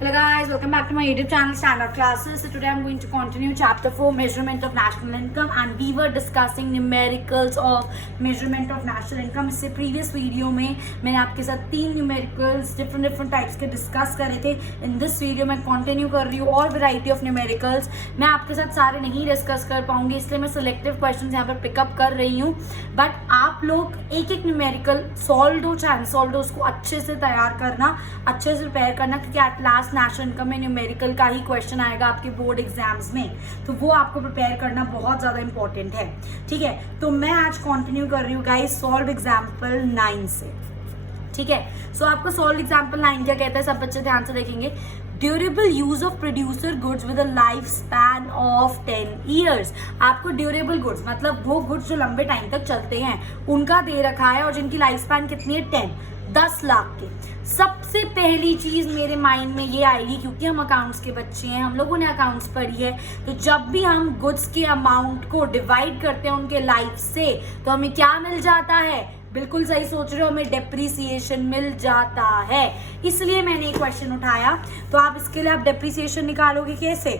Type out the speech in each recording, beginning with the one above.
Hello guys, welcome back to my YouTube channel Standard Classes. So today I'm going to continue chapter 4 measurement of national income and we were discussing numericals of measurement of national income. इससे previous video में मैंने आपके साथ 3 numericals different types के discuss करे थे. In this video मैं continue कर रही हूँ और variety of numericals. मैं आपके साथ सारे नहीं discuss कर पाऊंगी इसलिए मैं selective questions यहाँ पर pick up कर रही हूँ. But आप लोग एक numerical solve दो चाहे unsolved दो उसको अच्छे से तैयार करना, अच्छे से prepare करना क्योंकि at last नेशनल इनकम में न्यूमेरिकल का ही क्वेश्चन आएगा आपके बोर्ड एग्जाम्स में, तो वो आपको प्रिपेयर करना बहुत ज्यादा इंपॉर्टेंट है. ठीक है, तो मैं आज कंटिन्यू कर रही हूँ गाइस सॉल्व एग्जाम्पल 9 से. ठीक है, सो आपको सॉल्व एग्जाम्पल 9 क्या कहता है, सब बच्चे ध्यान से देखेंगे. Durable use of producer goods with a life span of 10 years. आपको ड्यूरेबल गुड्स मतलब वो गुड्स जो लंबे टाइम तक चलते हैं उनका दे रखा है और जिनकी लाइफ स्पैन कितनी है 10 लाख के. सबसे पहली चीज मेरे माइंड में ये आएगी क्योंकि हम अकाउंट्स के बच्चे हैं, हम लोगों ने अकाउंट्स पढ़ी है, तो जब भी हम गुड्स के अमाउंट को डिवाइड करते हैं उनके लाइफ से तो हमें क्या मिल जाता है. बिल्कुल सही सोच रहे हो, हमें डेप्रिसिएशन मिल जाता है. इसलिए मैंने एक क्वेश्चन उठाया. तो आप इसके लिए आप डेप्रिसिएशन निकालोगे कैसे,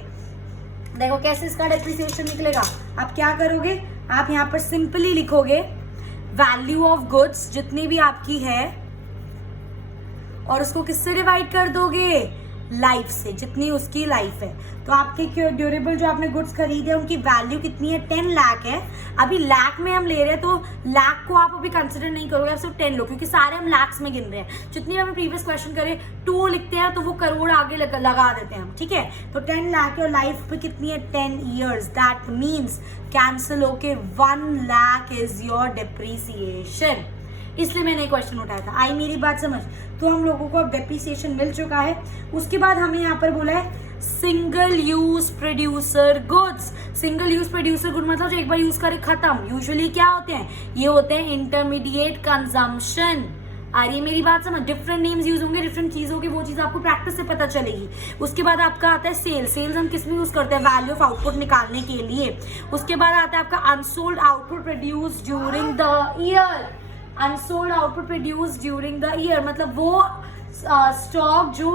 देखो कैसे इसका डेप्रिसिएशन निकलेगा. आप क्या करोगे, आप यहाँ पर सिंपली लिखोगे वैल्यू ऑफ गुड्स जितनी भी आपकी है और उसको किससे डिवाइड कर दोगे, लाइफ से, जितनी उसकी लाइफ है. तो आपके ड्यूरेबल जो आपने गुड्स खरीदे उनकी वैल्यू कितनी है 10 लाख है. अभी लाख में हम ले रहे हैं तो लाख को आप अभी कंसिडर नहीं करोगे, आप सिर्फ 10 लो क्योंकि सारे हम लाख्स में गिन रहे हैं. जितनी हमें प्रीवियस क्वेश्चन करे 2 लिखते हैं तो वो करोड़ आगे लगा देते हैं हम. ठीक है, तो 10 लाख है और लाइफ पे कितनी है 10 ईयर्स. दैट मीन्स कैंसिल होके 1 लाख इज योर डेप्रिसिएशन. इसलिए मैंने क्वेश्चन उठाया था. आई मेरी बात समझ. तो हम लोगों को अब डेप्रिसिएशन मिल चुका है. उसके बाद हमें यहाँ पर बोला है single use producer goods. Single use producer good मतलब जो एक बार यूज करे खत्म. यूजुअली क्या होते हैं, ये होते हैं इंटरमीडिएट कंजम्पशन. अरे मेरी बात समझ. डिफरेंट नेम्स यूज होंगे डिफरेंट चीजों की, वो चीज आपको प्रैक्टिस से पता चलेगी. उसके बाद आपका आता है सेल्स. सेल्स हम किस में यूज करते हैं, वैल्यू ऑफ आउटपुट निकालने के लिए. उसके बाद आता है आपका unsold output produce during the year. Unsold output produce during the year मतलब वो स्टॉक जो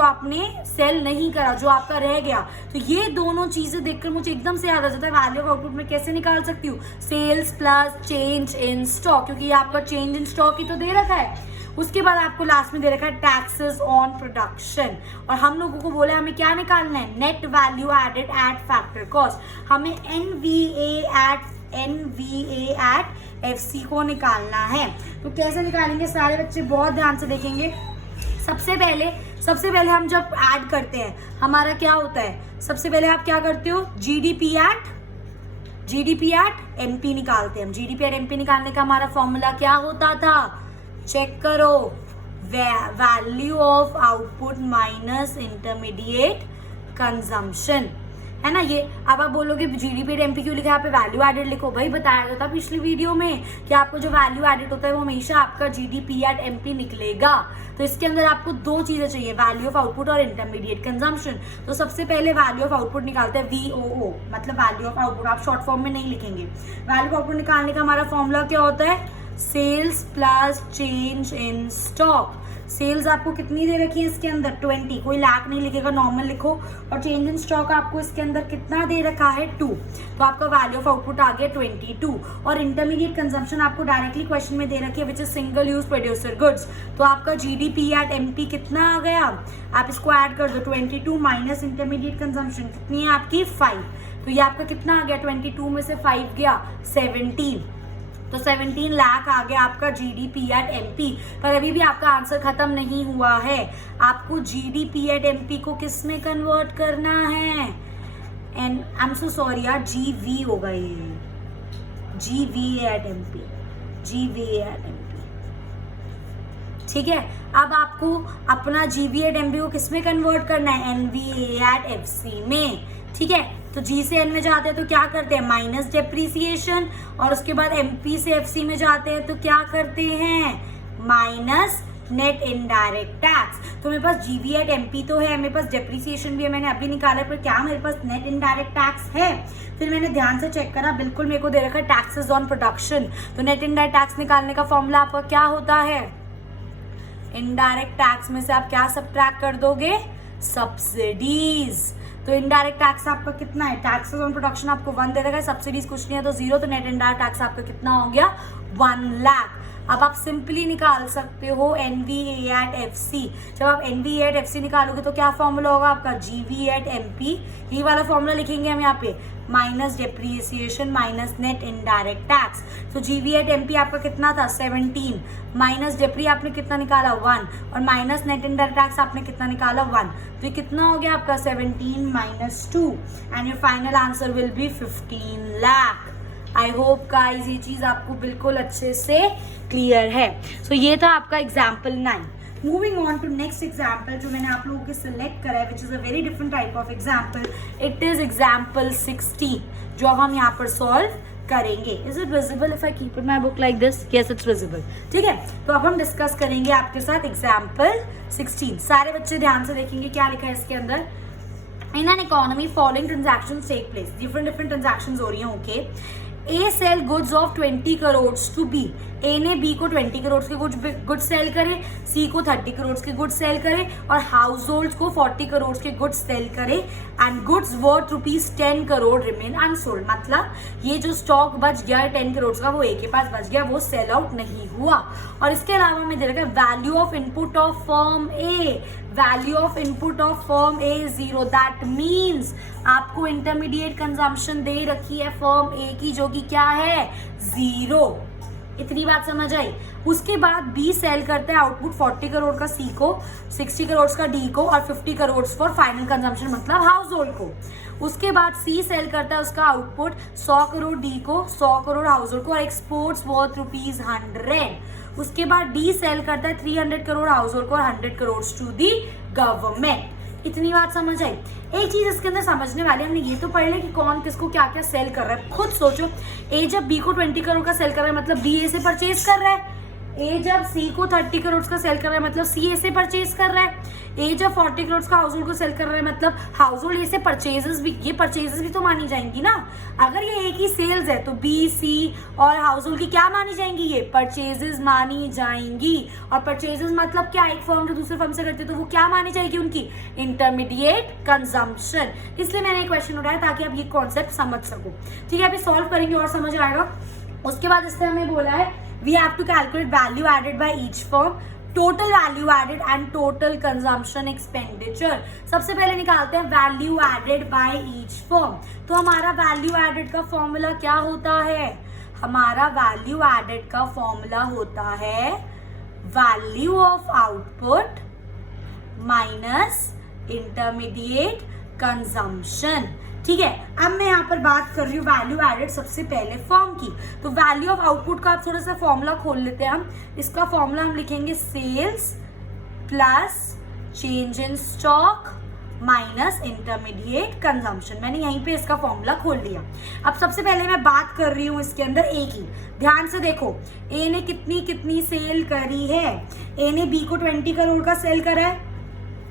आपने सेल नहीं करा, जो आपका रह गया. तो ये दोनों चीजें देखकर मुझे एकदम से याद आ जाता है वैल्यू ऑफ आउटपुट में कैसे निकाल सकती हूँ, sales plus change in stock, क्योंकि ये आपका चेंज इन स्टॉक ही तो दे रखा है. उसके बाद आपको लास्ट में दे रखा है टैक्सेस ऑन प्रोडक्शन. और हम लोगों को बोला हमें क्या निकालना है, net value added at factor cost. हमें एनवीए एट एफसी को निकालना है. तो कैसे निकालेंगे सारे बच्चे बहुत ध्यान से देखेंगे. सबसे पहले हम जब ऐड करते हैं हमारा क्या होता है, सबसे पहले आप क्या करते हो, जीडीपी एट एमपी निकालते हैं. हम जीडीपी एट एमपी निकालने का हमारा फॉर्मूला क्या होता था, चेक करो, value of output minus intermediate consumption है ना. ये अब आप बोलोगे जीडीपी एट एमपी क्यों लिखा है, यहाँ पे वैल्यू एडेड लिखो. भाई बताया था पिछली वीडियो में कि आपको जो वैल्यू एडेड होता है वो हमेशा आपका जीडीपी एट एमपी निकलेगा. तो इसके अंदर आपको 2 चीजें चाहिए, वैल्यू ऑफ आउटपुट और इंटरमीडिएट कंजम्पशन. तो सबसे पहले वैल्यू ऑफ आउटपुट निकालते हैं, VOO मतलब वैल्यू ऑफ आउटपुट. आप शॉर्ट फॉर्म में नहीं लिखेंगे. वैल्यू ऑफ आउटपुट निकालने का हमारा फॉर्मूला क्या होता है, sales plus change in stock. Sales आपको कितनी दे रखी है इसके अंदर 20, कोई लाख नहीं लिखेगा, नॉर्मल लिखो. और चेंज इन स्टॉक आपको इसके अंदर कितना दे रखा है 2. तो आपका वैल्यू ऑफ आउटपुट आ गया 22. और इंटरमीडिएट कंजम्पशन आपको डायरेक्टली क्वेश्चन में दे रखी है which is single use producer goods. तो आपका जीडीपी एट एमपी कितना आ गया, आप इसको ऐड कर दो, 22 माइनस इंटरमीडिएट कंजम्पशन कितनी है आपकी 5. तो ये आपका कितना आ गया, 22 में से 5 गया 17. तो 17 लाख आ गया आपका जीडीपी एट एमपी. पर अभी भी आपका आंसर खत्म नहीं हुआ है. आपको जीडीपी एट एमपी को किस में कन्वर्ट करना है, and I am so sorry यार, जीवी होगा ये, GVA eight MP, GVA eight MP. ठीक है, अब आपको अपना जीवीए एट एमपी को किस में कन्वर्ट करना है, एनवीए एट एफसी में. ठीक है, तो जी से एन में जाते हैं तो क्या करते हैं, माइनस डेप्रिसिएशन. और उसके बाद एमपी से एफसी में जाते हैं तो क्या करते हैं, माइनस नेट इनडायरेक्ट टैक्स. तो मेरे पास जीवी एट एमपी तो है, मेरे पास डेप्रिसिएशन भी है, मैंने अभी निकाला, पर क्या मेरे पास नेट इनडायरेक्ट टैक्स है. फिर मैंने ध्यान से चेक करा, बिल्कुल मेरे को दे रखा है टैक्सेस ऑन प्रोडक्शन. तो नेट इनडायरेक्ट टैक्स निकालने का फॉर्मूला आपका क्या होता है, इनडायरेक्ट टैक्स में से आप क्या सब्ट्रैक्ट कर दोगे? सब्सिडीज। तो इनडायरेक्ट टैक्स आपका कितना है? टैक्सेस ऑन प्रोडक्शन आपको 1 दे देगा, सब्सिडीज कुछ नहीं है तो 0, तो नेट इनडायरेक्ट टैक्स आपका कितना हो गया? 1 लाख। अब आप सिंपली निकाल सकते हो NV@FC। जब आप NV@FC निकालोगे तो क्या फॉर्मूला होगा आपका? GV@MP। ये वाला फॉर्मूला लिखेंगे हम यहाँ पे, minus depreciation minus net indirect tax. तो GV@MP आपका कितना था? 17, माइनस डेप्री आपने कितना निकाला? 1, और माइनस नेट इनडायरेक्ट टैक्स आपने कितना निकाला? 1। तो ये कितना हो गया आपका? 17 minus 2, and your final answer will be 15 lakh. I hope guys ये चीज आपको बिल्कुल अच्छे से क्लियर है। सो ये था आपका example 9। Moving on to next example जो मैंने आप लोगों के सिलेक्ट करा है, which is a very different type of example. It is example 16 जो हम यहाँ पर सॉल्व करेंगे। Is it visible if I keep it my book like this? Yes, it's visible. ठीक है, तो अब हम डिस्कस करेंगे आपके साथ एग्जाम्पल 16। सारे बच्चे ध्यान से देखेंगे क्या लिखा है इसके अंदर। In an economy, following transactions take place. Different transactions हो रही हैं, okay? A sell goods of 20 crores to B. A ने B को 20 करोड़ के गुड्स सेल करे, C को 30 करोड़ के गुड्स सेल करे और हाउस होल्ड को 40 करोड़ के गुड्स सेल करे, and goods worth ₹10 crore remain unsold. मतलब ये जो स्टॉक बच गया है 10 करोड़ का, वो A के पास बच गया, वो सेल आउट नहीं हुआ। और इसके अलावा हमें दे रखा है value of input of firm A। Value of input of firm A 0। That means आपको इंटरमीडिएट कंजम्पशन दे रखी है फर्म A की, जो कि क्या है? 0। इतनी बात समझ आई। उसके बाद B सेल करता है आउटपुट 40 करोड़ का C को, 60 करोड़ का D को और 50 करोड़ फॉर फाइनल कंजम्पशन मतलब हाउस होल्ड को। उसके बाद C सेल करता है उसका आउटपुट 100 करोड़ D को, 100 करोड़ हाउस होल्ड को और एक्सपोर्ट्स वर्थ ₹100। उसके बाद D सेल करता है 300 करोड़ हाउस होल्ड को और 100 करोड़ टू दी गवर्नमेंट। इतनी बात समझ आई। एक चीज इसके अंदर समझने वाली, हमने ये तो पढ़ लिया कि कौन किसको क्या क्या सेल कर रहा है। खुद सोचो, ए जब बी को 20 करोड़ का सेल कर रहा है मतलब बी ए से परचेज कर रहा है। ए जब सी को 30 करोड़ का सेल कर रहा है मतलब सी ए से परचेज कर रहा है। ए जब 40 करोड़ का हाउस होल्ड को सेल कर रहा है मतलब हाउस होल्ड ए से परचेजेस भी, ये परचेजेस भी तो मानी जाएंगी ना। अगर ये एक ही सेल्स है तो बी सी और हाउस होल्ड की क्या मानी जाएंगी? ये परचेजेस मानी जाएंगी। और परचेजेस मतलब क्या? एक फर्म जो दूसरे फर्म से करते तो वो क्या मानी जाएगी उनकी? Intermediate consumption. इसलिए मैंने एक क्वेश्चन उठाया ताकि आप ये कॉन्सेप्ट समझ सको। ठीक है, अभी सॉल्व करेंगे और समझ आएगा। उसके बाद इससे हमें बोला है we have to calculate value added by each firm, total value added and total consumption expenditure। सबसे पहले निकालते हैं value added by each firm। तो हमारा value added का फॉर्मूला क्या होता है? हमारा value added का फॉर्मूला होता है value of output minus intermediate consumption। ठीक है, अब मैं यहाँ पर बात कर रही हूँ वैल्यू एडेड सबसे पहले फर्म की। तो वैल्यू ऑफ आउटपुट का आप थोड़ा सा फॉर्मूला खोल लेते हैं हम। इसका फॉर्मूला हम लिखेंगे sales plus change in stock minus intermediate consumption. मैंने यहीं पे इसका फॉर्मूला खोल लिया। अब सबसे पहले मैं बात कर रही हूँ इसके अंदर ए की। ध्यान से देखो, ए ने कितनी सेल करी है? ए ने बी को 20 करोड़ का सेल करा है,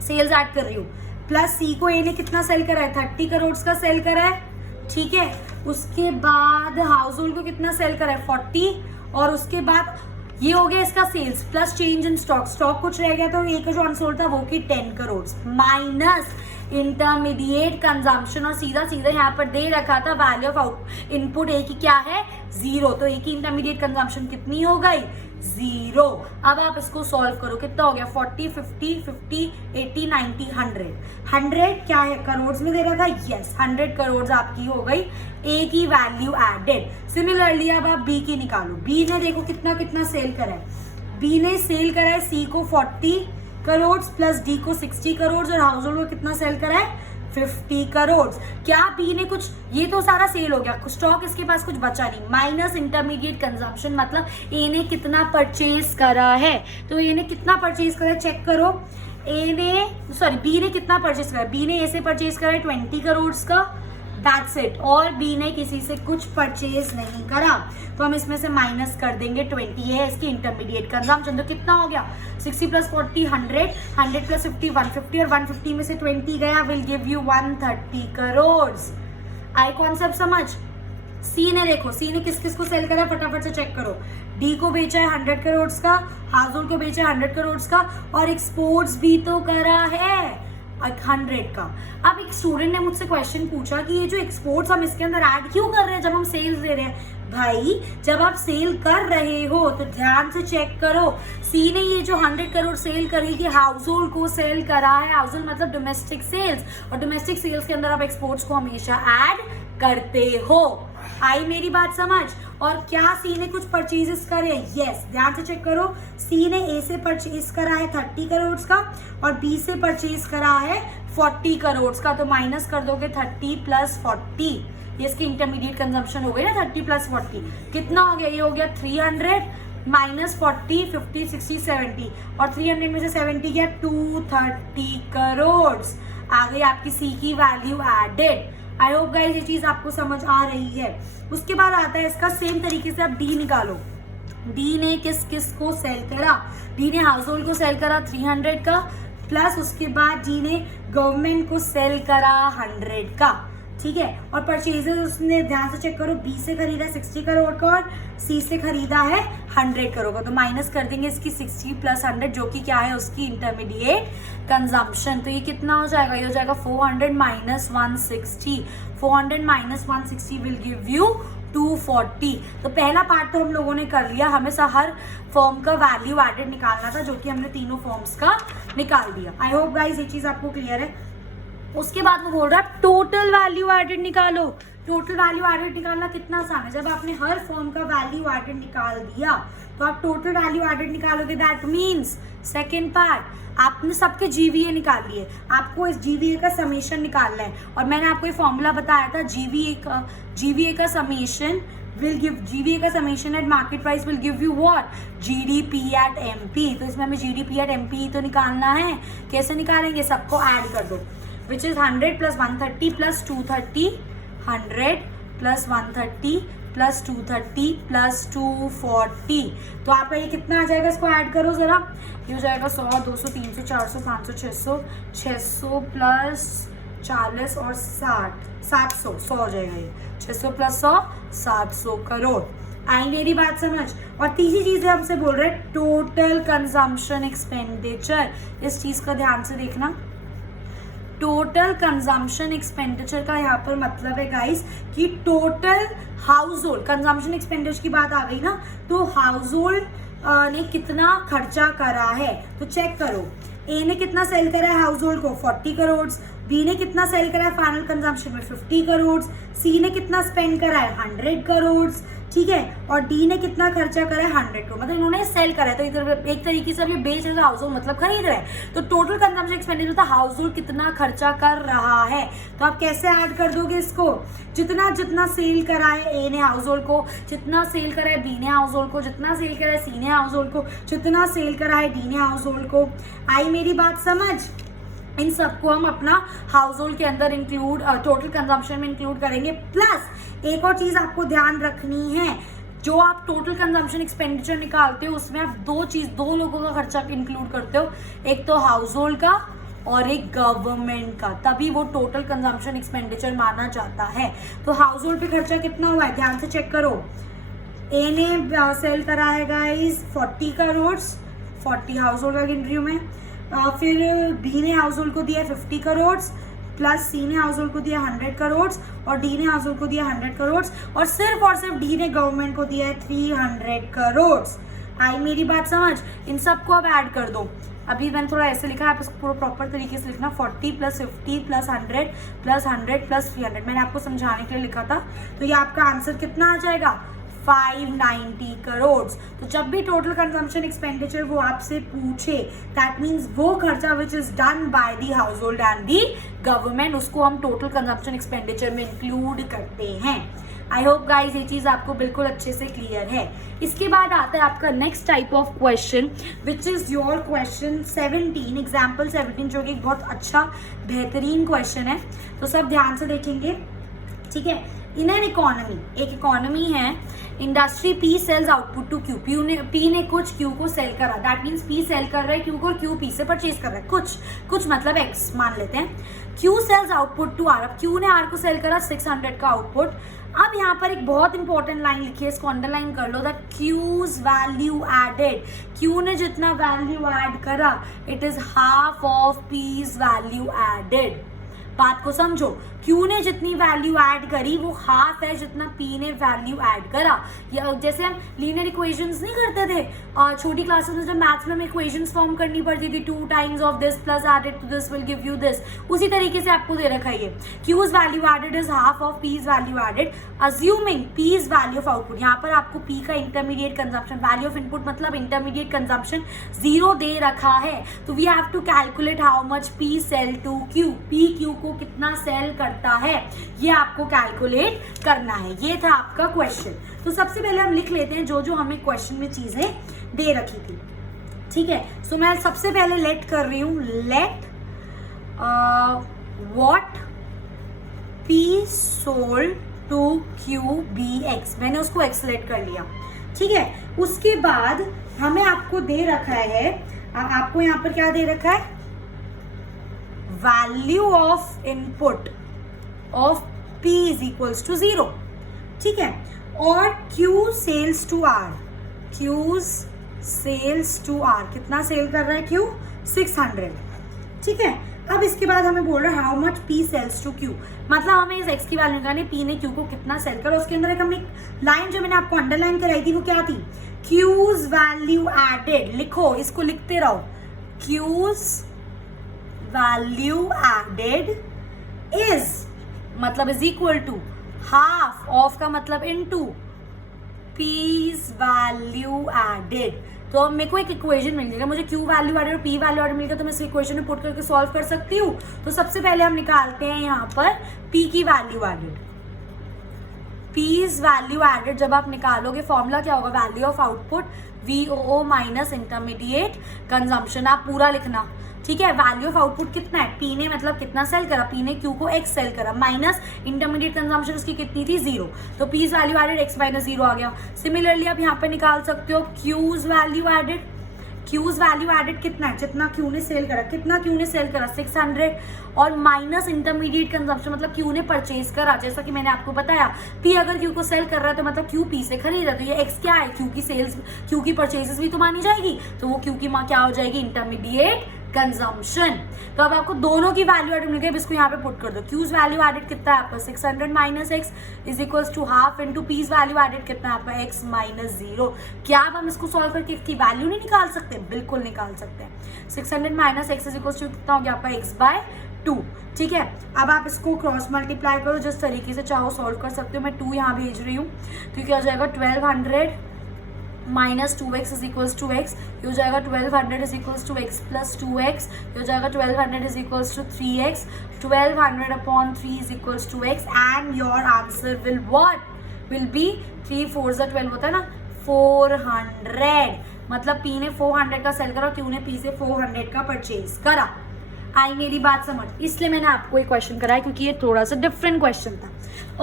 सेल्स ऐड कर रही हूँ, प्लस सी को ए ने कितना सेल करा है? 30 करोड़ का सेल करा है। ठीक है, उसके बाद हाउस होल्ड को कितना सेल करा है? 40, और उसके बाद ये हो गया इसका sales plus change in stock. Stock कुछ रह गया तो एक जो अनसोल्ड था वो की 10 करोड़ माइनस इंटरमीडिएट कंजम्पशन, और सीधा सीधा यहाँ पर दे रखा था value of out input A की क्या है? 0। तो ए की इंटरमीडिएट कंजम्पशन कितनी हो गई? 0। अब आप इसको सॉल्व करो, कितना हो गया? 40, 50, 50, 80, 90, 100। 100 क्या है? करोड़ में दे रहा था। यस, 100 करोड़ आपकी हो गई ए की वैल्यू एडेड। सिमिलरली अब आप बी की निकालो। बी ने देखो कितना सेल करा है। बी ने सेल करा है सी को 40 करोड़ प्लस डी को 60 करोड़ और हाउस होल्ड को कितना सेल करा है? 50 करोड़। क्या बी ने कुछ, ये तो सारा सेल हो गया, स्टॉक इसके पास कुछ बचा नहीं, माइनस इंटरमीडिएट कंजम्पशन मतलब ए ने कितना परचेज करा है। तो ए ने कितना परचेज करा है चेक करो। बी ने कितना परचेज करा है? बी ने ए से परचेज करा है 20 करोड़ का, दैट्स इट। और बी ने किसी से कुछ परचेज नहीं करा, तो हम इसमें से माइनस कर देंगे 20 है इसकी इंटरमीडिएट कंजम्पशन। तो कितना हो गया? 60 प्लस 40 100, 100 प्लस 50 150, और 150 में से 20 गया will give you 130 crore. I concept समझ? सी ने देखो, सी ने किस किस को सेल करा फटाफट से चेक करो। डी को बेचा है 100 करोड़ का, हाउस होल्ड को बेचा है 100 करोड़ का, और एक्सपोर्ट्स भी तो करा है 100 का। अब एक स्टूडेंट ने मुझसे क्वेश्चन पूछा कि ये जो एक्सपोर्ट्स हम इसके अंदर ऐड क्यों कर रहे हैं जब हम सेल्स दे रहे हैं। भाई जब आप सेल कर रहे हो तो ध्यान से चेक करो, सी ने ये जो 100 करोड़ सेल करी थी हाउस होल्ड को सेल करा है, हाउस होल्ड मतलब डोमेस्टिक सेल्स, और डोमेस्टिक सेल्स के अंदर आप एक्सपोर्ट्स को हमेशा ऐड करते हो। आई मेरी बात समझ। और क्या सी ने कुछ परचेजेस करे, यस, ध्यान से चेक करो, सी ने ए से परचेज करा है 30 करोड़ का और बी से परचेज करा है 40 करोड़ का, तो माइनस कर दोगे 30 प्लस 40, ये इसकी इंटरमीडिएट कंजम्पशन हो गई ना, 30 प्लस 40 कितना हो गया, ये हो गया 300 माइनस 40 50 60 70, और 300 में से 70 गया 230 करोड़, आ गई आपकी सी की value added. I hope guys ये चीज आपको समझ आ रही है। उसके बाद आता है इसका सेम तरीके से आप डी निकालो। डी ने किस किस को सेल करा, डी ने हाउस होल्ड को सेल करा 300 का, प्लस उसके बाद डी ने गवर्नमेंट को सेल करा 100 का, ठीक है। और परचेजेस उसने ध्यान से चेक करो, बी से खरीदा है 60 करोड़ का और सी से खरीदा है 100 करोड़ का, तो माइनस कर देंगे इसकी 60 प्लस 100 जो कि क्या है उसकी इंटरमीडिएट कंजम्पशन। तो ये कितना हो जाएगा, ये हो जाएगा 400 minus 160, 400 minus 160 will give you 240। तो पहला पार्ट तो हम लोगों ने कर लिया, हमें हर फर्म का वैल्यू एडेड निकालना था जो कि हमने तीनों फर्म्स का निकाल दिया। आई होप गाइस ये चीज आपको क्लियर है। उसके बाद वो बोल रहा है टोटल वैल्यू एडेड निकालो। टोटल वैल्यू एडेड निकालना कितना आसान है, जब आपने हर फर्म का वैल्यू एडेड निकाल दिया तो आप टोटल वैल्यू एडेड निकालोगे, दैट मीन्स सेकेंड पार्ट आपने सबके जीवीए निकाल लिए, आपको इस जीवीए का समेशन निकालना है। और मैंने आपको ये फॉर्मूला बताया था, जीवीए का समेशन will give GVA का summation at market price will give you what, GDP at MP। तो इसमें हमें GDP एट MP तो निकालना है, कैसे निकालेंगे, सबको ऐड कर दो, which is 100 plus 130 plus 230, 100 plus 130 plus 230 plus 240। तो आपका ये कितना आ जाएगा, इसको ऐड करो जरा, ये हो जाएगा 100 200 300 400 500 600, 600 प्लस 40 और 60 700, 100 हो जाएगा ये, 600 प्लस 100 700 करोड़। आई मेरी बात समझ। और तीसरी चीज हमसे बोल रहे हैं टोटल कंजम्पशन एक्सपेंडिचर, इस चीज का ध्यान से देखना। टोटल कंजम्पशन एक्सपेंडिचर का यहाँ पर मतलब है गाइस कि total house hold consumption expenditure की बात आ गई ना, तो हाउस होल्ड ने कितना खर्चा करा है, तो चेक करो, ए ने कितना सेल करा है हाउस होल्ड को 40 करोड़, बी ने कितना सेल करा है फाइनल कंजम्पशन में 50 करोड़, सी ने कितना स्पेंड करा है 100 करोड़, ठीक है, और डी ने कितना खर्चा करा है 100 करोड़, मतलब इन्होंने सेल करा है, तो इधर एक तरीके से अब ये बेच रहे हैं हाउस होल्ड मतलब खरीद रहे हैं। तो टोटल कंजम्पशन एक्सपेंडिचर था हाउस होल्ड कितना खर्चा कर रहा है, तो आप कैसे ऐड कर दोगे इसको, जितना जितना सेल करा है ए ने हाउस होल्ड को, जितना सेल करा है बी ने हाउस होल्ड को, जितना सेल करा है सी ने हाउस होल्ड को, जितना सेल करा है डी ने हाउस होल्ड को। आई मेरी बात समझ। इन सबको हम अपना हाउस होल्ड के अंदर इंक्लूड टोटल कंजम्पशन में इंक्लूड करेंगे। प्लस एक और चीज आपको ध्यान रखनी है, जो आप टोटल कंजम्पशन एक्सपेंडिचर निकालते हो उसमें आप दो लोगों का खर्चा इंक्लूड करते हो, एक तो हाउस होल्ड का और एक गवर्नमेंट का, तभी वो टोटल कंजम्पशन एक्सपेंडिचर माना जाता है। तो हाउस होल्ड पे खर्चा कितना हुआ है ध्यान से चेक करो। ए ने सेल करा है गाइस 40 करोड़, 40 हाउस होल्ड का गिन रही हूँ मैं, फिर बी ने हाउस होल्ड को दिया 50 करोड़, प्लस सी ने हाउस होल्ड को दिया 100 करोड़ और डी ने हाउस होल्ड को दिया 100 करोड़, और सिर्फ डी ने गवर्नमेंट को दिया है 300 करोड़। आई मेरी बात समझ। इन सबको अब ऐड कर दो। अभी मैंने थोड़ा ऐसे लिखा है, आप इसको पूरा प्रॉपर तरीके से लिखना, 40 प्लस 50 प्लस 100 प्लस 100 प्लस 300, मैंने आपको समझाने के लिए लिखा था। तो ये आपका आंसर कितना आ जाएगा 590 करोड़। तो जब भी टोटल कंजम्पशन एक्सपेंडिचर वो आपसे पूछे, दैट मीन्स वो खर्चा which is done by the house hold and the government, उसको हम टोटल कंजम्पशन एक्सपेंडिचर में इंक्लूड करते हैं। आई होप गाइज ये चीज आपको बिल्कुल अच्छे से क्लियर है। इसके बाद आता है आपका next type of question which is your question 17, example 17, जो कि बहुत अच्छा बेहतरीन क्वेश्चन है। तो सब ध्यान से देखेंगे, ठीक है। इन एन इकोनॉमी, एक इकोनॉमी है, industry P sells output to Q, P ने कुछ क्यू को सेल करा, दैट मीन्स पी सेल कर रहा है क्यू को और क्यू पी से परचेज कर रहा है कुछ मतलब एक्स मान लेते हैं। Q sells output to R, अब क्यू ने आर को सेल करा 600 का आउटपुट। अब यहाँ पर एक बहुत इंपॉर्टेंट लाइन लिखी है, इसको अंडरलाइन कर लो, that Q's value added, Q ने जितना वैल्यू ऐड करा it is half of P's value added. बात को समझो, क्यू ने जितनी वैल्यू ऐड करी वो हाफ है जितना पी ने वैल्यू ऐड करा। या जैसे हम लीनियर इक्वेशंस नहीं करते थे छोटी क्लासेस में, जब मैथ्स में हमें इक्वेशंस फॉर्म करनी पड़ती थी, 2 times of this plus added to this will give you this, उसी तरीके से आपको दे रखा है Q's value added is half of P's value added assuming P's value of output. यहाँ पर आपको पी का intermediate consumption, value of input मतलब इंटरमीडिएट कंजम्पशन 0 दे रखा है, तो we have to calculate how much P sell to Q, P Q को कितना सेल करता है ये आपको कैलकुलेट करना है। ये था आपका क्वेश्चन। तो सबसे पहले हम लिख लेते हैं जो जो हमें क्वेश्चन में चीजें दे रखी थी, ठीक है। सो मैं सबसे पहले लेट कर रही हूं, let what P sold to Q be X, मैंने उसको एक्स लेट कर लिया, ठीक है। उसके बाद हमें आपको दे रखा है, आपको यहां पर क्या दे रखा है, value of input of P is equals to 0, ठीक है। और Q sells to R, Q sells to R, कितना सेल कर रहा है Q, 600, ठीक है। अब इसके बाद हमें बोल रहा है how much P sells to Q, मतलब हमें इस X की वैल्यू निकालनी, P ने Q को कितना सेल करा। उसके अंदर एक हमने लाइन जो मैंने आपको अंडरलाइन कराई थी वो क्या थी, Q's वैल्यू एडेड, लिखो इसको लिखते रहो, Q's वैल्यू एडेड इज मतलब is equal to half of का मतलब इनटू पीज वैल्यू एडेड। तो अब मेरे को एक इक्वेशन मिल जाएगा, मुझे क्यू वैल्यू एडेड और पी वैल्यू एडेड मिलेगा, तो मैं इस इक्वेशन में पुट करके सॉल्व कर सकती हूँ। तो सबसे पहले हम निकालते हैं यहाँ पर पी की value added, P's value added जब आप निकालोगे फॉर्मूला क्या होगा, value of output VOO minus intermediate consumption, आप पूरा लिखना, ठीक है। वैल्यू ऑफ आउटपुट कितना है, पी ने मतलब कितना सेल करा, पी ने क्यू को एक्स सेल करा, माइनस इंटरमीडिएट कंजम्पशन उसकी कितनी थी 0, तो P's value added X minus 0 आ गया। सिमिलरली आप यहाँ पे निकाल सकते हो Q's value added, Q's value added कितना है, जितना क्यू ने सेल करा, कितना क्यू ने सेल करा 600, और माइनस इंटरमीडिएट कंजम्पशन मतलब क्यू ने परचेज करा। जैसा कि मैंने आपको बताया पी अगर क्यू को सेल कर रहा है तो मतलब क्यू पी से खरीद रहा है, तो ये एक्स क्या है, क्यू की सेल्स, क्यू की परचेजेस भी तो मानी जाएगी, तो वो क्यू की क्या हो जाएगी, इंटरमीडिएट कंजम्पशन। तो अब आपको दोनों की वैल्यू एडेड मिल गई, इसको यहाँ पे पुट कर दो, क्यूज वैल्यू एडेड कितना है आपका 600 minus X is equals to half into P's value added कितना है आपका एक्स माइनस 0। क्या अब हम इसको सॉल्व करके इसकी वैल्यू नहीं निकाल सकते, बिल्कुल निकाल सकते हैं। 600 minus X is equals to कितना हो गया आपका एक्स बाय 2, ठीक है। अब आप इसको क्रॉस मल्टीप्लाई करो, जिस तरीके से चाहो सॉल्व कर सकते हो। मैं 2 यहाँ भेज रही हूँ, तो क्या हो जाएगा 1200 minus 2x is equals to X, ये हो जाएगा 1200 is equals to X plus 2x, ये हो जाएगा 1200 is equals to 3x, 1200 upon 3 is equals to x, and your answer will what, will be 3 4 12 होता है ना, 400, मतलब P ने 400 का सेल करा और Q ने P से 400 का परचेज करा। आई मेरी बात समझ, इसलिए मैंने आपको एक क्वेश्चन कराया क्योंकि ये थोड़ा सा डिफरेंट क्वेश्चन था।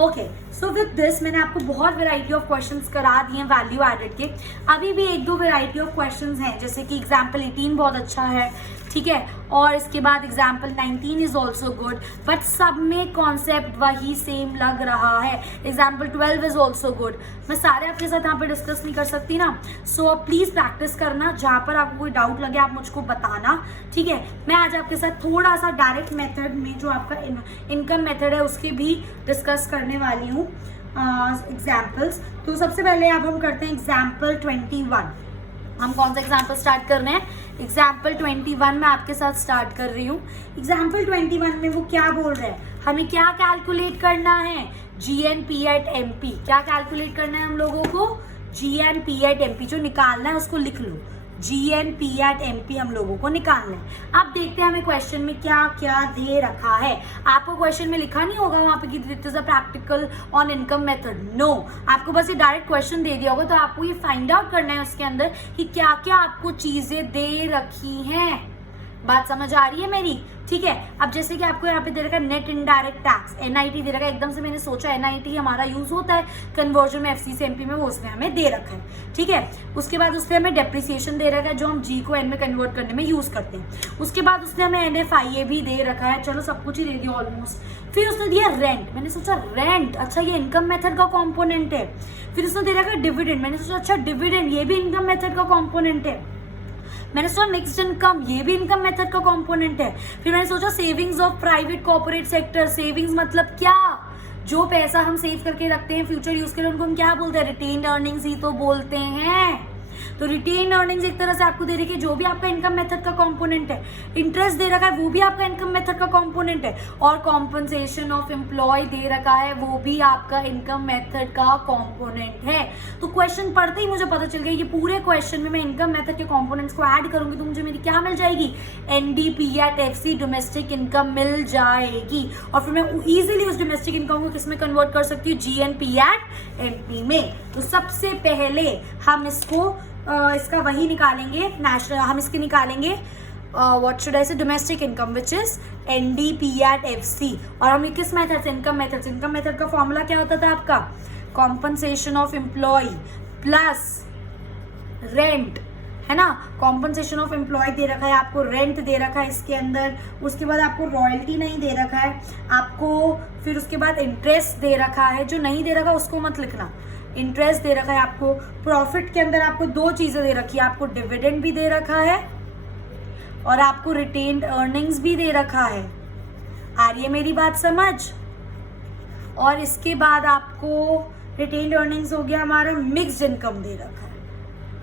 ओके, सो विद दिस मैंने आपको बहुत वैरायटी ऑफ क्वेश्चंस करा दिए वैल्यू एडेड के। अभी भी 1-2 वैरायटी ऑफ क्वेश्चंस हैं, जैसे कि एग्जाम्पल 18 बहुत अच्छा है, ठीक है, और इसके बाद example 19 is also good, but सब में कॉन्सेप्ट वही सेम लग रहा है। एग्जाम्पल 12 इज ऑल्सो गुड, मैं सारे आपके साथ यहाँ पे डिस्कस नहीं कर सकती ना, सो प्लीज प्रैक्टिस करना, जहाँ पर आपको कोई डाउट लगे आप मुझको बताना, ठीक है। मैं आज आपके साथ थोड़ा सा डायरेक्ट मेथड में जो आपका इनकम मेथड है उसके भी डिस्कस करने वाली हूँ एग्जाम्पल्स। तो सबसे पहले अब हम करते हैं एग्जाम्पल 21। हम कौन सा एग्जाम्पल स्टार्ट कर रहे हैं, एग्जाम्पल 21 में आपके साथ स्टार्ट कर रही हूँ। एग्जाम्पल 21 में वो क्या बोल रहे हैं, हमें क्या कैलकुलेट करना है, GNP एट MP, क्या कैलकुलेट करना है हम लोगों को, GNP एट MP, जो निकालना है उसको लिख लो, GNP एट MP हम लोगों को निकालना है। अब देखते हैं हमें क्वेश्चन में क्या क्या दे रखा है। आपको क्वेश्चन में लिखा नहीं होगा वहां पे कि this is a practical on income method, no, आपको बस ये डायरेक्ट क्वेश्चन दे दिया होगा, तो आपको ये फाइंड आउट करना है उसके अंदर कि क्या क्या आपको चीजें दे रखी हैं। बात समझ आ रही है मेरी? ठीक है, अब जैसे कि आपको यहाँ पे दे रखा है नेट इनडायरेक्ट टैक्स, NIT दे रखा है। एकदम से मैंने सोचा NIT हमारा यूज होता है कन्वर्जन में FC से MP में, वो उसने हमें दे रखा है। ठीक है, उसके बाद उसने हमें डेप्रिसिएशन दे रखा है जो हम G को N में कन्वर्ट करने में यूज करते हैं। उसके बाद उसने हमें NFIA भी दे रखा है, चलो सब कुछ ही दे दिया ऑलमोस्ट। फिर उसने दिया रेंट, मैंने सोचा रेंट अच्छा ये इनकम मेथड का कॉम्पोनेंट है। फिर उसने दे रखा है डिविडेंड, मैंने सोचा अच्छा डिविडेंड ये भी इनकम मेथड का कॉम्पोनेंट है। मैंने सोचा नेक्स्ट इनकम ये भी इनकम मेथड का कंपोनेंट है। फिर मैंने सोचा savings of private corporate sector, savings मतलब क्या, जो पैसा हम सेव करके रखते हैं फ्यूचर यूज के लिए उनको हम क्या बोलते हैं, रिटेन्ड अर्निंग्स ही तो बोलते हैं। तो रिटेन अर्निंग्स एक तरह से आपको दे रखी है जो भी आपका इनकम मेथड का कंपोनेंट है। इंटरेस्ट दे रखा है वो भी आपका इनकम मेथड का कंपोनेंट है, और कॉम्पनसेशन ऑफ एम्प्लॉय दे रखा है वो भी आपका इनकम मेथड का कंपोनेंट है। तो क्वेश्चन पढ़ते ही मुझे पता चल गया ये पूरे क्वेश्चन में मैं इनकम मेथड के कंपोनेंट्स को ऐड करूंगी तो मुझे मेरी क्या मिल जाएगी, NDPAT डोमेस्टिक इनकम मिल जाएगी। और फिर मैं इजीली उस डोमेस्टिक इनकम को किसमें कन्वर्ट कर सकती हूँ, GNPAT में। तो सबसे पहले हम इसका वही निकालेंगे नेशनल, हम इसके निकालेंगे what should I say domestic income which is NDPAT। और हम किस मेथड से, इनकम मेथड से। इनकम मेथड का फॉर्मूला क्या होता था आपका, compensation of employee plus rent, है ना। कॉम्पनसेशन ऑफ एम्प्लॉय दे रखा है आपको, रेंट दे रखा है इसके अंदर, उसके बाद आपको रॉयल्टी नहीं दे रखा है आपको, फिर उसके बाद इंटरेस्ट दे रखा है, जो नहीं दे रखा उसको मत लिखना, इंटरेस्ट दे रखा है आपको। प्रॉफिट के अंदर आपको दो चीजें दे रखी है, आपको डिविडेंड भी दे रखा है और आपको रिटेन्ड अर्निंग्स भी दे रखा है। आ रही है मेरी बात समझ? और इसके बाद आपको रिटेन्ड अर्निंग्स हो गया हमारा, मिक्स्ड इनकम दे रखा है।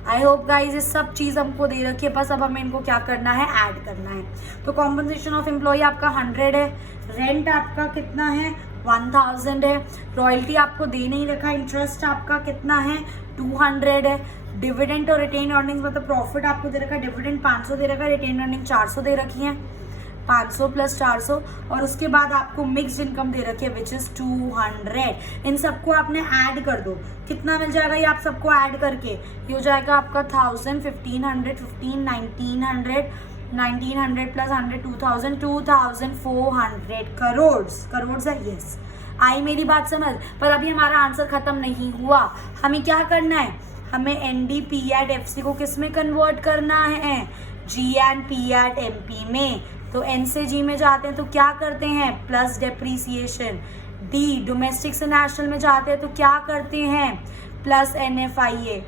आई होप गाइज ये सब चीज हमको दे रखी है, बस अब हमें इनको क्या करना है, ऐड करना है। तो कॉम्पनसेशन ऑफ एम्प्लॉय आपका 100 है, रेंट आपका कितना है 1000 है, रॉयल्टी आपको दे नहीं रखा, इंटरेस्ट आपका कितना है 200 है, डिविडेंड और रिटेन अर्निंग्स मतलब प्रॉफिट आपको दे रखा है, डिविडेंड 500 दे रखा है, रिटेन अर्निंग 400 दे रखी है, 500 प्लस 400, और उसके बाद आपको मिक्स्ड इनकम दे रखी है विच इज 200। इन सबको आपने ऐड कर दो, कितना मिल जाएगा ये आप सबको ऐड करके, ये हो जाएगा आपका 1000, 1500, 1900, 1900 प्लस 100 2000, 2400 करोड़ है। यस, आई मेरी बात समझ? पर अभी हमारा आंसर खत्म नहीं हुआ, हमें क्या करना है, हमें NDPAT को किस में कन्वर्ट करना है, GNPAT में। तो N से G में जाते हैं तो क्या करते हैं, प्लस डेप्रीसिएशन। D डोमेस्टिक से नेशनल में जाते हैं तो क्या करते हैं, प्लस NFIA।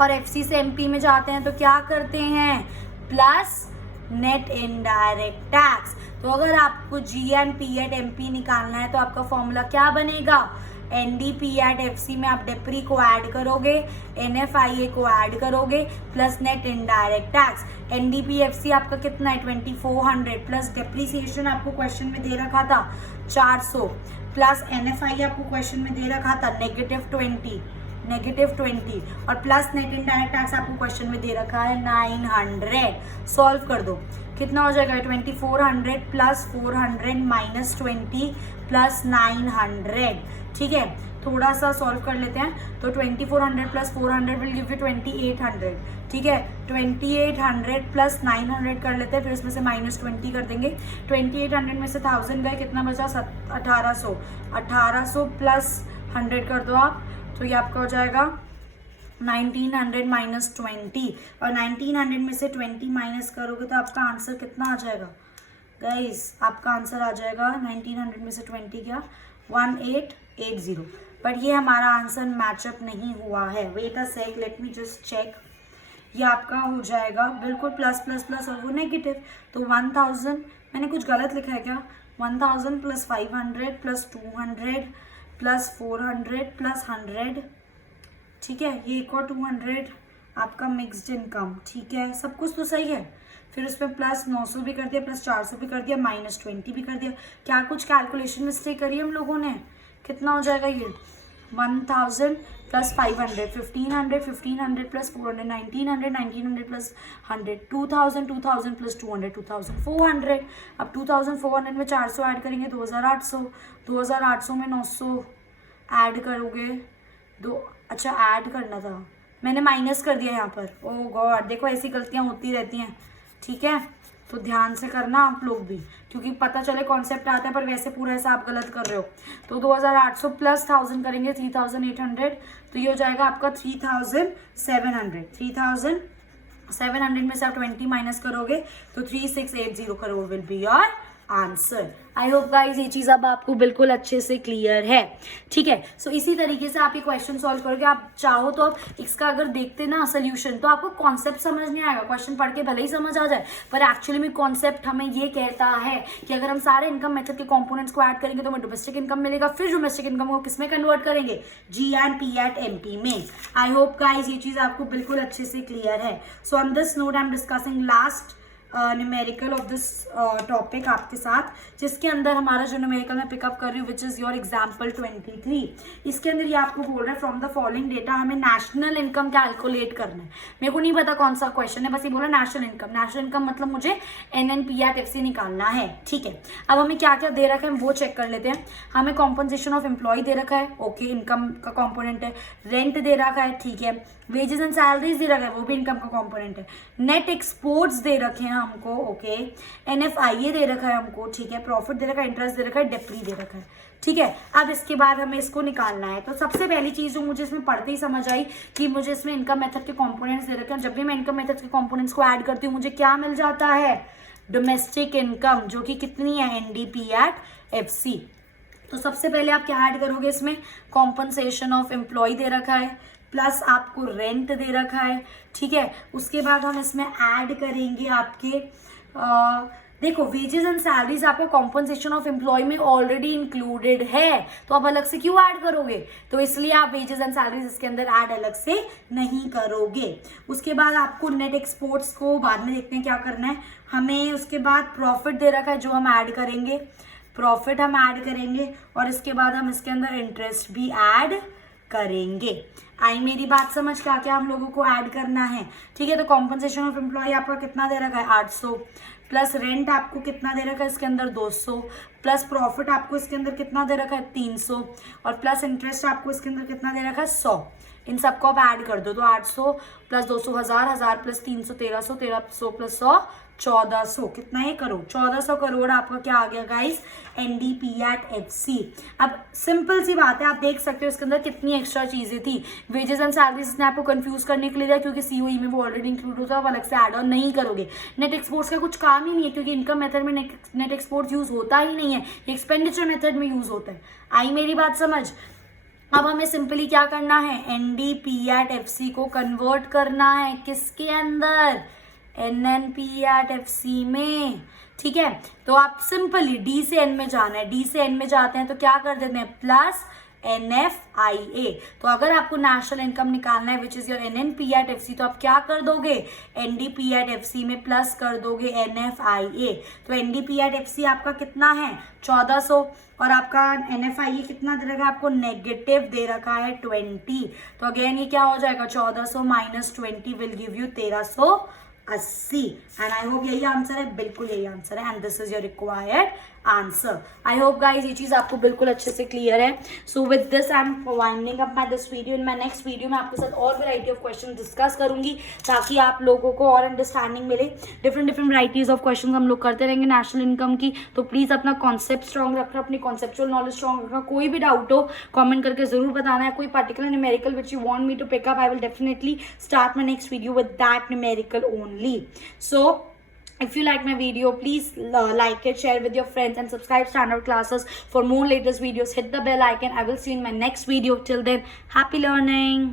और FC से MP में जाते हैं तो क्या करते हैं, प्लस नेट इनडायरेक्ट टैक्स। तो अगर आपको GNPAT निकालना है तो आपका फॉर्मूला क्या बनेगा, NDPAT में आप डेप्री को ऐड करोगे, NFIA को ऐड करोगे, plus net indirect tax. NDPFC आपका कितना है 2400, प्लस डेप्रीसिएशन आपको क्वेश्चन में दे रखा था 400, प्लस NFIA आपको क्वेश्चन में दे रखा था -20, और प्लस नेट इनडायरेक्ट टैक्स आपको क्वेश्चन में दे रखा है 900। सॉल्व कर दो, कितना हो जाएगा 2400 प्लस 400 माइनस 20 प्लस 900। ठीक है, थोड़ा सा सॉल्व कर लेते हैं। तो 2400 प्लस 400 विल गिव यू 2800। ठीक है, 2800 प्लस 900 कर लेते हैं, फिर इसमें से -20 कर देंगे। 2800 में से 1000 गए, कितना बचा 1800। 1800 प्लस 100 कर दो आप, तो ये आपका हो जाएगा 1900 माइनस 20, और 1900 में से 20 माइनस करोगे तो आपका आंसर कितना आ जाएगा गाइस, आपका आंसर आ जाएगा 1900 में से 20 क्या 1880। बट ये हमारा आंसर मैचअप नहीं हुआ है, wait a sec, let me just check. ये आपका हो जाएगा बिल्कुल प्लस प्लस प्लस और वो नेगेटिव, तो 1000 मैंने कुछ गलत लिखा है क्या, 1000 प्लस 500 प्लस 200 प्लस 400 प्लस 100। ठीक है, ये एक और 200 आपका मिक्स्ड इनकम। ठीक है, सब कुछ तो सही है। फिर उसमें प्लस 900 भी कर दिया, प्लस 400 भी कर दिया, माइनस 20 भी कर दिया। क्या कुछ कैलकुलेशन मिस्टेक करी हम लोगों ने, कितना हो जाएगा ये 1000 प्लस 500 1500, 1500 प्लस 400 1900, 1900 प्लस 100 2000, 2000 प्लस 200 2400। अब 2400 में 400 ऐड करेंगे 2800, 2800 में 900 ऐड करोगे अच्छा ऐड करना था, मैंने माइनस कर दिया यहाँ पर। ओह गॉड, देखो ऐसी गलतियाँ होती रहती हैं। ठीक है, तो ध्यान से करना आप लोग भी, क्योंकि पता चले कॉन्सेप्ट आता है पर वैसे पूरा हिसाब गलत कर रहे हो। तो 2800 प्लस 1000 करेंगे 3800, तो ये हो जाएगा आपका 3700। 3700 में से आप 20 माइनस करोगे तो 3680 crore will be your answer. I hope guys ये चीज अब आपको बिल्कुल अच्छे से क्लियर है, ठीक है। सो इसी तरीके से आप ये क्वेश्चन सॉल्व करोगे। आप चाहो तो आप इसका अगर देखते ना सोल्यूशन, तो आपको कॉन्सेप्ट समझ नहीं आएगा, क्वेश्चन पढ़ के भले ही समझ आ जाए, पर एक्चुअली में कॉन्सेप्ट हमें ये कहता है कि अगर हम सारे इनकम मेथड के कंपोनेंट्स को ऐड करेंगे तो हमें डोमेस्टिक इनकम मिलेगा, फिर डोमेस्टिक इनकम को किसमें कन्वर्ट करेंगे, GN PAT MP में। आई होप गाइज ये चीज आपको बिल्कुल अच्छे से क्लियर है। So on this note I am discussing last numerical of this topic आपके साथ, जिसके अंदर हमारा जो न्यूमेरिकल मैं पिकअप कर रही हूँ विच इज़ योर एग्जाम्पल 23। इसके अंदर ये आपको बोल रहा है फ्रॉम द फॉलोइंग डेटा हमें नेशनल इनकम कैलकुलेट करना है। मेरे को नहीं पता कौन सा क्वेश्चन है, बस ये बोला नेशनल इनकम। नेशनल इनकम मतलब मुझे NN PAT FC निकालना है, ठीक है। अब हमें क्या क्या दे रखा है वो चेक कर लेते हैं। हमें कॉम्पनसेशन ऑफ एम्प्लॉय दे रखा है, ओके, इनकम का कॉम्पोनेंट है। रेंट दे रखा है, ठीक है। वेजेस एंड सैलरीज दे रखा है, वो भी इनकम का कॉम्पोनेंट है। नेट एक्सपोर्ट्स दे रखे हैं हमको, ओके। NFIA दे रखा है हमको, ठीक है। प्रॉफिट दे रखा है, इंटरेस्ट दे रखा है, डेप्री दे रखा है, ठीक है। अब इसके बाद हमें इसको निकालना है। तो सबसे पहली चीज जो मुझे इसमें पढ़ते ही समझ आई कि मुझे इसमें इनकम मेथड के कंपोनेंट्स दे रखे हैं। जब भी मैं इनकम मेथड के कंपोनेंट्स को ऐड करती हूँ मुझे क्या मिल जाता है, डोमेस्टिक इनकम, जो कि कितनी है, ND PAT FC। तो सबसे पहले आप क्या ऐड करोगे इसमें, कॉम्पनसेशन ऑफ एम्प्लॉय दे रखा है, प्लस आपको रेंट दे रखा है, ठीक है। उसके बाद हम इसमें ऐड करेंगे आपके देखो वेजेस एंड सैलरीज आपको कॉम्पनसेशन ऑफ एम्प्लॉय में ऑलरेडी इंक्लूडेड है, तो आप अलग से क्यों ऐड करोगे, तो इसलिए आप वेजेस एंड सैलरीज इसके अंदर ऐड अलग से नहीं करोगे। उसके बाद आपको नेट एक्सपोर्ट्स को बाद में देखते हैं क्या करना है हमें। उसके बाद प्रॉफिट दे रखा है जो हम ऐड करेंगे, प्रॉफिट हम ऐड करेंगे, और इसके बाद हम इसके अंदर इंटरेस्ट भी ऐड करेंगे। आई मेरी बात समझ, क्या क्या हम लोगों को ऐड करना है, ठीक है। तो कॉम्पनसेशन ऑफ एम्प्लॉय आपका कितना दे रखा है, 800, प्लस रेंट आपको कितना दे रखा है इसके अंदर 200, प्लस प्रॉफिट आपको इसके अंदर कितना दे रखा है 300, और प्लस इंटरेस्ट आपको इसके अंदर कितना दे रखा है 100। इन सबको आप ऐड कर दो तो 800 प्लस 200 1000 प्लस 300 1300 1300 प्लस 100 1400, कितना है करोड़, 1400 करोड़ आपका क्या आ गया गाइस, ND PAT FC। अब सिंपल सी बात है, आप देख सकते हो इसके अंदर कितनी एक्स्ट्रा चीजें थी। वेजेस एंड सैलरीज ने आपको कंफ्यूज करने के लिए दिया क्योंकि COE में वो ऑलरेडी इंक्लूड होता है, आप अलग से ऐड ऑन नहीं करोगे। नेट एक्सपोर्ट्स का कुछ काम ही नहीं है क्योंकि इनकम मेथड में नेट एक्सपोर्ट यूज होता ही नहीं है, एक्सपेंडिचर मेथड में यूज होता है। आई मेरी बात समझ। अब हमें सिंपली क्या करना है, ND PAT FC को कन्वर्ट करना है किसके अंदर, NN PAT FC में, ठीक है। तो आप सिंपली D से N में जाना है, D से N में जाते हैं तो क्या कर देते हैं, प्लस NFIA। तो अगर आपको नेशनल इनकम निकालना है which is your NN PAT FC, तो आप क्या कर दोगे, ND PAT FC में प्लस कर दोगे NFIA। तो ND PAT FC आपका कितना है 1400, और आपका NFIA कितना दे रखा है आपको, नेगेटिव दे रखा है 20। तो अगेन ये क्या हो जाएगा, 1400 minus 20 will give you 1380। And I hope यही आंसर है, बिल्कुल यही आंसर है, and this is your required answer. I hope guys ये चीज आपको बिल्कुल अच्छे से क्लियर है। So with this I am winding up my this video. In my next video में आपके साथ और वैरायटी ऑफ क्वेश्चन डिस्कस करूंगी ताकि आप लोगों को और अंडरस्टैंडिंग मिले। डिफरेंट वैरायटीज ऑफ क्वेश्चन हम लोग करते रहेंगे नेशनल इनकम की। तो प्लीज अपना कॉन्सेप्ट स्ट्रॉन्ग रखना, अपनी कॉन्सेप्चुअल नॉलेज स्ट्रॉन्ग रखना। कोई भी डाउट हो कॉमेंट करके जरूर बताना है। कोई particular numerical which you want me to pick up, I will definitely start my next video with that numerical only. So if you like my video, please like it, share with your friends, and subscribe Standard Classes for more latest videos. Hit the bell icon. I will see you in my next video. Till then, happy learning.